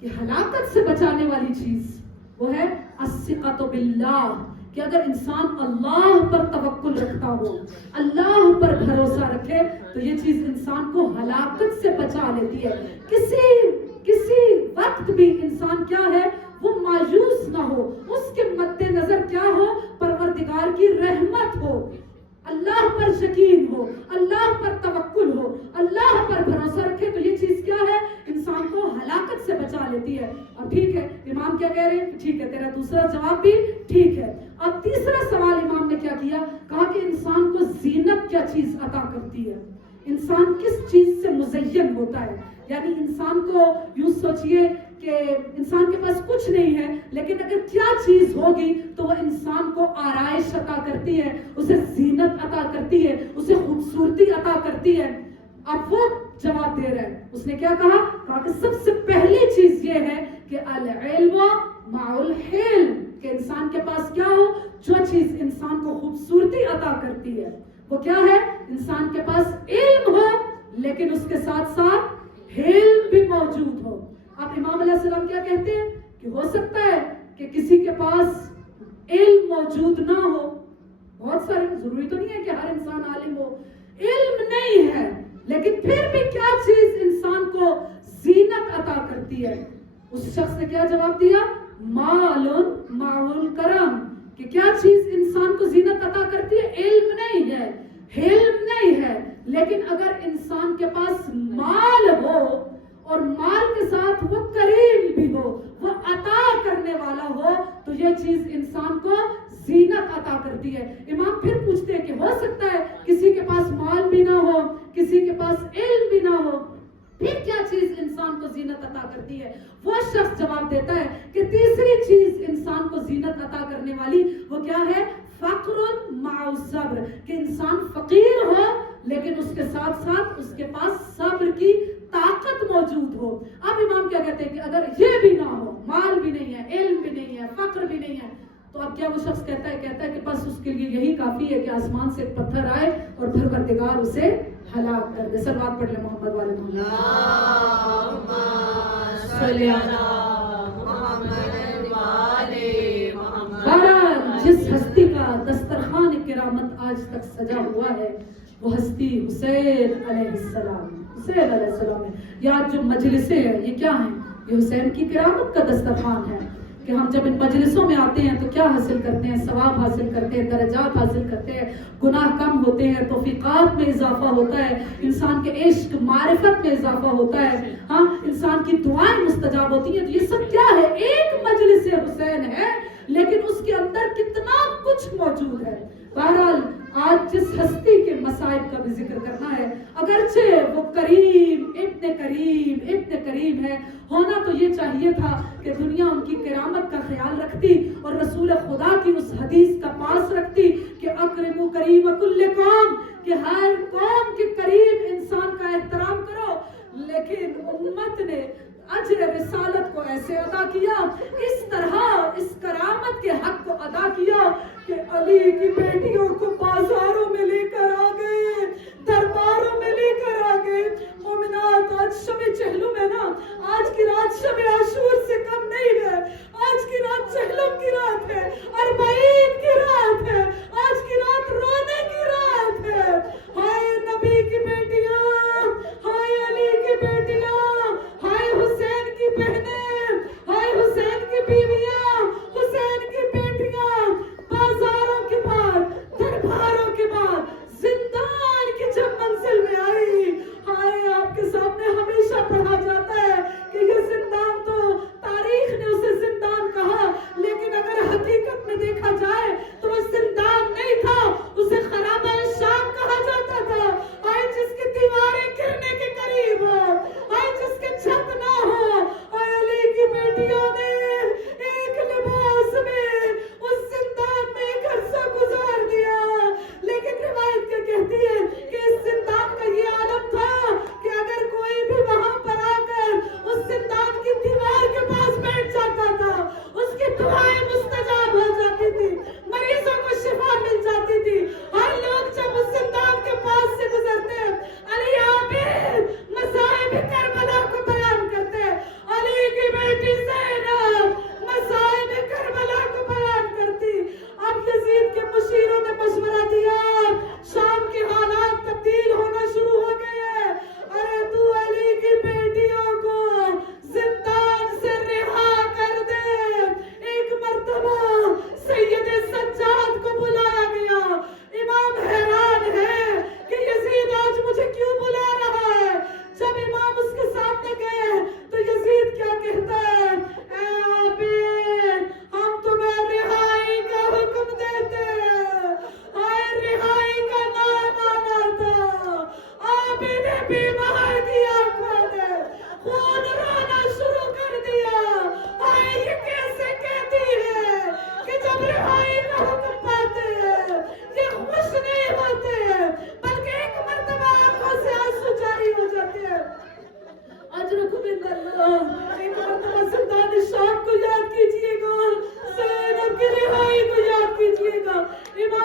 کہ ہلاکت سے بچانے والی چیز وہ ہے الثقۃ باللہ, کہ اگر انسان اللہ پر توکل رکھتا ہو, اللہ پر بھروسہ رکھے تو یہ چیز انسان کو ہلاکت سے بچا لیتی ہے. کسی وقت بھی انسان کیا ہے, وہ مایوس نہ ہو, اس کے مد نظر کیا ہو, پروردگار کی رحمت ہو, اللہ پر یقین ہو, اللہ پر توکل ہو, اللہ پر بھروسہ رکھے تو یہ چیز کیا ہے, انسان کو ہلاکت سے بچا لیتی ہے. اب ٹھیک ہے, امام کیا کہہ رہے ہیں؟ ٹھیک ہے, تیرا دوسرا جواب بھی ٹھیک ہے. اب تیسرا سوال امام نے کیا کیا؟ کہا کہ انسان کو زینت کیا چیز عطا کرتی ہے, انسان کس چیز سے مزین ہوتا ہے. یعنی انسان کو یوں سوچئے کہ انسان کے پاس کچھ نہیں ہے, لیکن اگر کیا چیز ہوگی تو وہ انسان کو آرائش عطا کرتی ہے, اسے زینت عطا کرتی ہے, اسے خوبصورتی عطا کرتی ہے. اب وہ جواب دے رہا ہے. اس نے کیا کہا کہ سب سے پہلی چیز یہ ہے کہ العلم مع الحلم، کہ انسان کے پاس کیا ہو، جو چیز انسان کو خوبصورتی عطا کرتی ہے وہ کیا ہے، انسان کے پاس علم ہو لیکن اس کے ساتھ ساتھ حلم بھی موجود ہو. اب امام علیہ السلام کیا کہتے ہیں کہ ہو سکتا ہے کہ کسی کے پاس علم موجود نہ ہو، بہت سارے، ضروری تو نہیں ہے کہ ہر انسان عالم ہو، علم نہیں ہے لیکن پھر بھی کیا چیز انسان کو زینت عطا کرتی ہے. اس شخص نے کیا جواب دیا، مال مع الکرم، کہ کیا چیز انسان کو زینت عطا کرتی ہے، علم نہیں ہے، حلم نہیں ہے، لیکن اگر انسان کے پاس مال ہو اور مال کے ساتھ وہ کریم بھی ہو، وہ عطا کرنے والا ہو، تو یہ چیز انسان کو زینت عطا کرتی ہے. امام پھر پوچھتے ہیں کہ ہو سکتا ہے کسی کے پاس مال بھی نہ ہو، کسی کے پاس علم بھی نہ ہو، پھر کیا چیز انسان کو زینت عطا کرتی ہے؟ وہ شخص جواب دیتا ہے کہ تیسری چیز انسان کو زینت عطا کرنے والی وہ کیا ہے، فقر مع الصبر، کہ انسان فقیر ہو لیکن اس کے ساتھ ساتھ اس کے پاس صبر کی طاقت موجود ہو. اب امام کیا کہتے ہیں کہ اگر یہ بھی نہ ہو، مال بھی نہیں ہے، علم بھی نہیں ہے، فقر بھی نہیں ہے، تو اب کیا وہ شخص کہتا ہے کہ بس اس کے لیے یہی کافی ہے کہ آسمان سے ایک پتھر آئے اور پروردگار اسے ہلاک کر دے. سلوات پڑھ لیں محمد والے محمد. اللہم صلی علی محمد وآلِ محمد. بہرحال جس ہستی کا دسترخوان کرامت آج تک سجا ہوا ہے وہ ہستی حسین علیہ السلام، حسین علیہ السلام ہے. یا جو مجلسیں ہیں یہ کیا ہیں، یہ حسین کی کرامت کا دسترخوان ہے کہ ہم جب ان مجلسوں میں آتے ہیں تو کیا حاصل کرتے ہیں، ثواب حاصل کرتے ہیں، درجات حاصل کرتے ہیں، گناہ کم ہوتے ہیں، توفیقات میں اضافہ ہوتا ہے، انسان کے عشق معرفت میں اضافہ ہوتا ہے، ہاں انسان کی دعائیں مستجاب ہوتی ہیں. تو یہ سب کیا ہے، ایک مجلس حسین ہے لیکن اس کے اندر کتنا کچھ موجود ہے. بہرحال آج جس ہستی کے مصائب کا بھی ذکر کرنا ہے، اگرچہ وہ کریم ابن کریم ہے، ہونا تو یہ چاہیے تھا کہ دنیا ان کی کرامت کا خیال رکھتی اور رسول خدا کی اس حدیث کا پاس رکھتی کہ اکرموا کریم کل قوم، کہ ہر قوم کے کریم انسان کا احترام کرو. لیکن امت نے اجر رسالت کو ایسے ادا کیا، اس طرح اس کرامت کے حق کو ادا کیا کہ علی کی بیٹیوں کو بازاروں میں لے کر آ گئے، درباروں میں لے کر آ گئے. مومنات، آج شب چہلم ہے نا، آج کی رات شب عاشور سے کم نہیں ہے، آج کی رات چہلم کی رات ہے، اربعین کی رات ہے، آج کی رات رونے کی رات ہے. ہائے نبی کی بیٹیاں، ہائے علی کی بیٹیاں، ہائے حسین کی بہنیں، ہائے حسین کی بیویاں، حسین کی بیٹیاں، بازاروں کے بعد، درباروں کے بعد زندان کی جب منزل میں آئی، ہائے آپ کے سامنے ہمیشہ پڑھا جاتا ہے کہ یہ زندان تو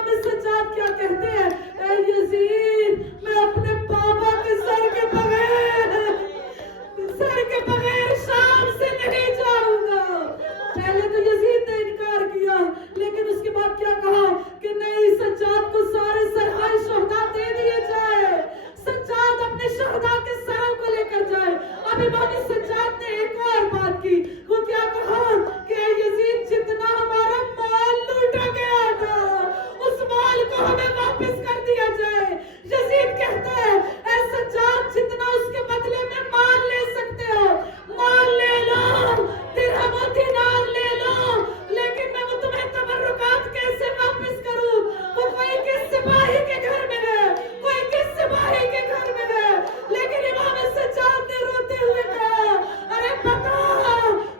امام سجاد کیا کہتے ہیں؟ اے یزید میں اپنے بابا کے سر کے بغیر شام سے نہیں جاؤں گا۔ پہلے تو یزید نے انکار کیا، لیکن اس کے بعد کیا کہا کہ نہیں، سجاد کو سارے سرائے شہداء دے دیے جائے، سجاد اپنے شہداء کے سروں کو لے کر جائے۔ اب امام سجاد نے ایک اور بات کی، وہ کیا کہا کہ اے یزید جتنا ہمارا مال لوٹا گیا تھا اس مال کو ہمیں واپس کر دیا جائے۔ یزید کہتا ہے اے سجاد جتنا اس کے بدلے میں مال لے سکتے ہو مال لے لو، درہم و دینار لے لو، لیکن میں وہ تمہیں تبرکات کیسے واپس کروں؟ وہ کوئی کس سپاہی کے گھر میں ہے، کوئی کس سپاہی کے گھر میں ہے۔ لیکن امام سجاد نے روتے ہوئے کہا ارے بتا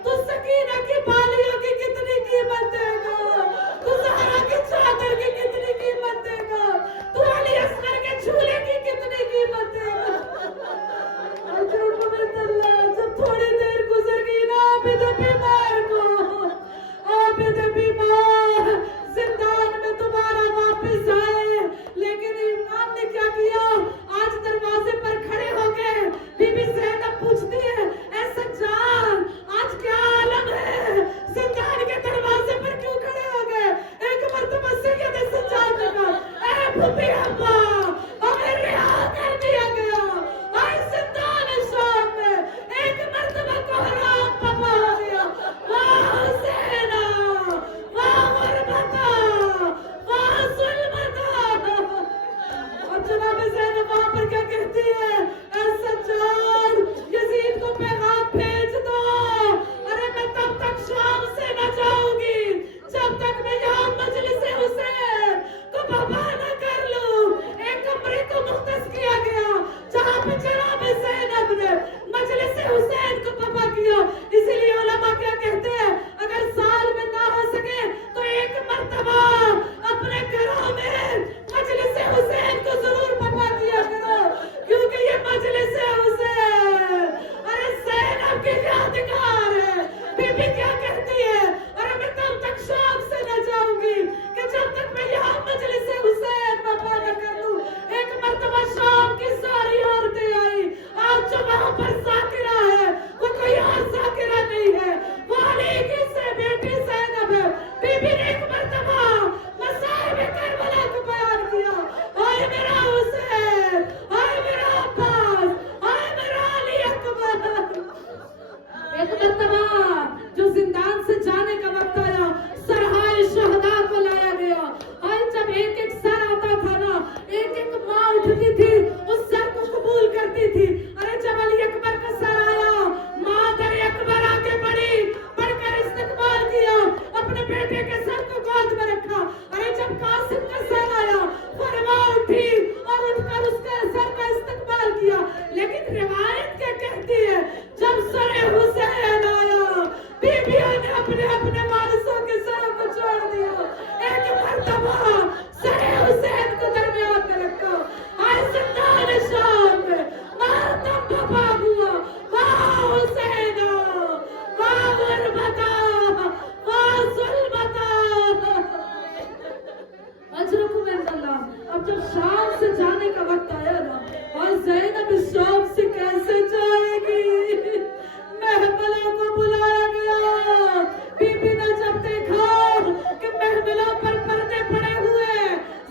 تو سکینہ کی بالیوں کی کتنی قیمت دے گا، تو زہرا کی چادر کی کتنی قیمت دے گا، تو علی اصغر کے جھولے کی کتنی قیمت دے گا؟ جب تھوڑی دیر گزر گئی نا عابد بیمار زندان میں دوبارہ واپس آئے، لیکن امام نے کیا کیا؟ آج دروازے پر کھڑے ہو گئے۔ بی بی زینب پوچھتی ہے اے سجاد آج کیا عالم ہے، زندان کے دروازے پر کیوں کھڑے ہو گئے؟ ایک مرتبہ سید سجاد نے کہا اے پھوپھی اماں ہمیں رہا کر دیا گیا، آج زندان شام میں ایک مرتبہ کوہرام پپا ہو گیا، واہ حسینہ واہ غربتہ واہ ظلمتہ۔ اور جناب زینب وہاں پر کیا کہتی ہے؟ اے سجاد یزید کو پیغام بھیج دو، ارے میں تب تک شام سے نہ جاؤں گی جب تک میں یہاں مجلس حسین کو بابا نہ کر لوں۔ ایک کمرے کو مختص کیا گیا جہاں پہ جناب زینب نے مجلس حسین کو بابا کیا۔ اسی لیے علماء کیا کہتے ہیں اگر سال میں نہ ہو سکے تو ایک مرتبہ اپنے گھروں میں مجلس حسین کو ضرور بابا کیا کرو، کیونکہ یہ مجلس حسین ارے زینب کی یادگار ہے۔ بی بی کیا کہتی ہے ارے میں تب تک شام سے نہ جاؤں گی کہ جب تک میں یہاں مجلس حسین بابا نہ کر لوں۔ ایک مرتبہ شام کی ساری عورتیں آئی، آج جو وہاں پر ذاکرہ ہے وہ کوئی اور ذاکرہ نہیں ہے، وہ علی کی سے بیٹی زینب ہے۔ بی بی نے ایک مرتبہ مصائب کربلا کو بیان کیا، آئے میرا حسین، آئے میرا عباس، آئے میرا علی اکبر۔ ایک مرتبہ جو زندان سے جانے کا وقت آیا سرہائے شہداء کو لایا گیا، اور جب ایک ایک سر آتا تھا نا ایک ایک ماں اٹھتی تھی اس سر کو قبول کرتی تھی۔ ارے جب علی اکبر کا سر آیا ماں در اکبر آگے بڑھی، بڑھ کر استقبال کیا، اپنے بیٹے کے سر کو گود میں رکھا۔ ارے جب قاسم کا سر آیا فرما اٹھی اور اٹھ کر اس کے سر کا استقبال کیا۔ لیکن روایت کیا کہتی ہے جب سر حسین آیا بیویوں نے اپنے اپنے وارثوں کے سروں کو چھوڑ دیا، ایک مرتبہ سر حسین کو درمیان میں رکھا، آئے زندان شام میں ماتم بپا ہوا، واہ حسینہ واہ غربتہ واہ ظلمتہ۔ اجرکم عند اللہ۔ اب جب شام سے جانے کا وقت آیا نا، اور زینب شام سے کیسے جائے گی؟ محملوں کو بلایا گیا۔ بی بی نے جب دیکھا کہ محملوں پر پردے پڑے ہوئے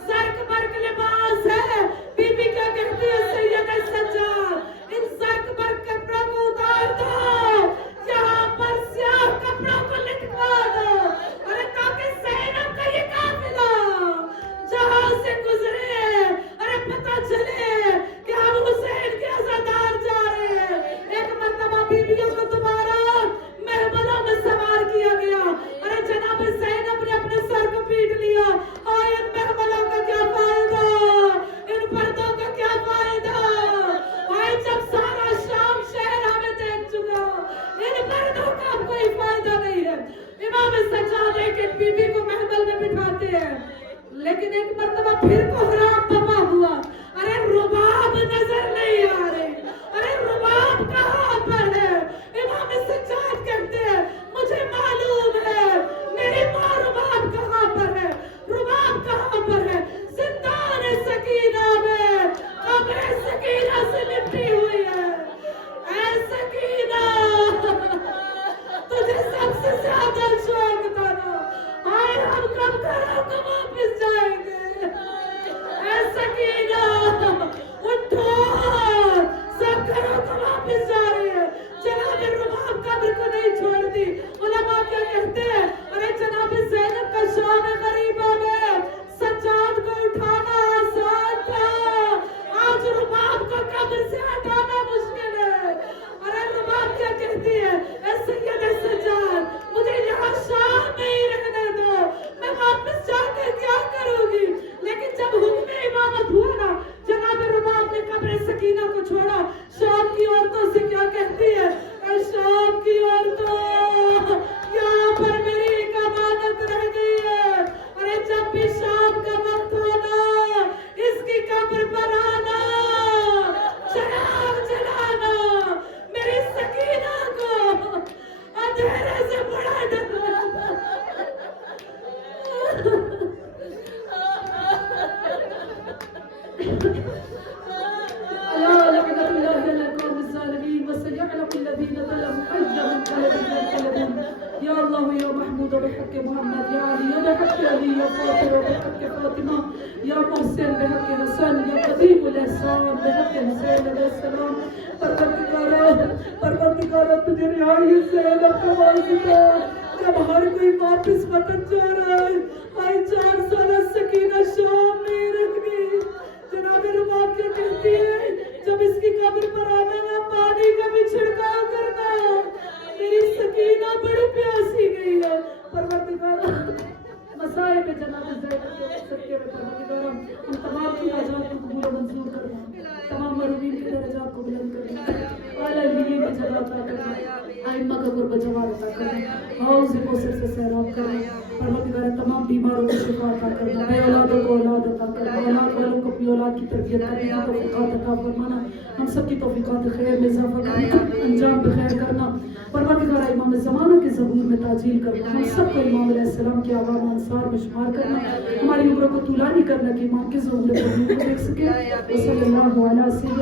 زرق برق لباس ہے، بی بی کیا کہتی ہے سید سجاد ان زرق برق کپڑوں کو اتار دو، یہاں پر سیاہ کپڑوں کو لٹکا دو، ارے تاکہ زینب کا یہ قافلہ جہاں سے گزرے ارے پتہ چلے کہ ہم حسین کے عزادار جا رہے ہیں۔ ایک مرتبہ بیویوں کو دوبارہ محملوں میں سوار کیا گیا۔ ارے جناب زینب نے اپنے سر کو پیٹ لیا، اور ان محملوں کا کیا فائدہ، ان پردوں کا کیا فائدہ، اور جب سارا شام شہر ہمیں دیکھ چکا ان پردوں کا کوئی فائدہ نہیں ہے۔ امام سجاد ایک ایک بیوی کو محمل میں بٹھاتے ہیں، لیکن ایک مرتبہ پھر کوہرام پپا ہوا۔ ارے رباب نظر نہیں آ رہے، ارے رباب کہاں پر ہے؟ امام سجاد کہتے ہیں مجھے معلوم ہے میری ماں رباب کہاں پر ہے، رباب کہاں پر ہے؟ بحق محمد یا علی بحق علی یا فاطمہ بحق فاطمہ یا محسن بحق حسن یا قدیم الاحسان بحق حسین علیہ السلام پروردگارہ تجھے رہائی زینب کا واسطہ جب ہر کوئی واپس وطن جا رہا ہے آئی 4 سالہ سکینہ شام میں رکھ گئی جناب رباب کیا کہتی ہے جب اس کی قبر پر آنا نا پانی کا بھی چھڑکاؤ کرنا میری سکینہ بڑی پیاسی گئی ہے پروردگارہ مسائب جناب زینب کے صدقے میں پروردگارہ ہم تمام کی آزاد کو قبول و منظور کرنا تمام مرحومین کے درجات کو بلند کرنا اعلیٰ لیے کی جگہ عطا کرنا ائمہ کا قرب جوار عطا کرنا حوض کوثر سے سیراب کرنا پروردگارہ تمام بیماروں کو شفا عطا کرنا بے اولادوں کو اولاد عطا کرنا اولاد والوں کو اپنی اولاد کی تربیت کرنے کی توفیقات عطا فرمانا ہم سب کی توفیقات خیر میں اضافہ کرنا انجام بخیر کرنا پروردگارہ امام زمانہ کے ظہور میں تعجیل کرنا ہم سب کو امام علیہ السلام کے عوام انصار میں شمار کرنا ہماری عمروں کو طولانی کرنا کہ امام کے ظہور کو دیکھ سکے صلی اللہ علیہ وسلم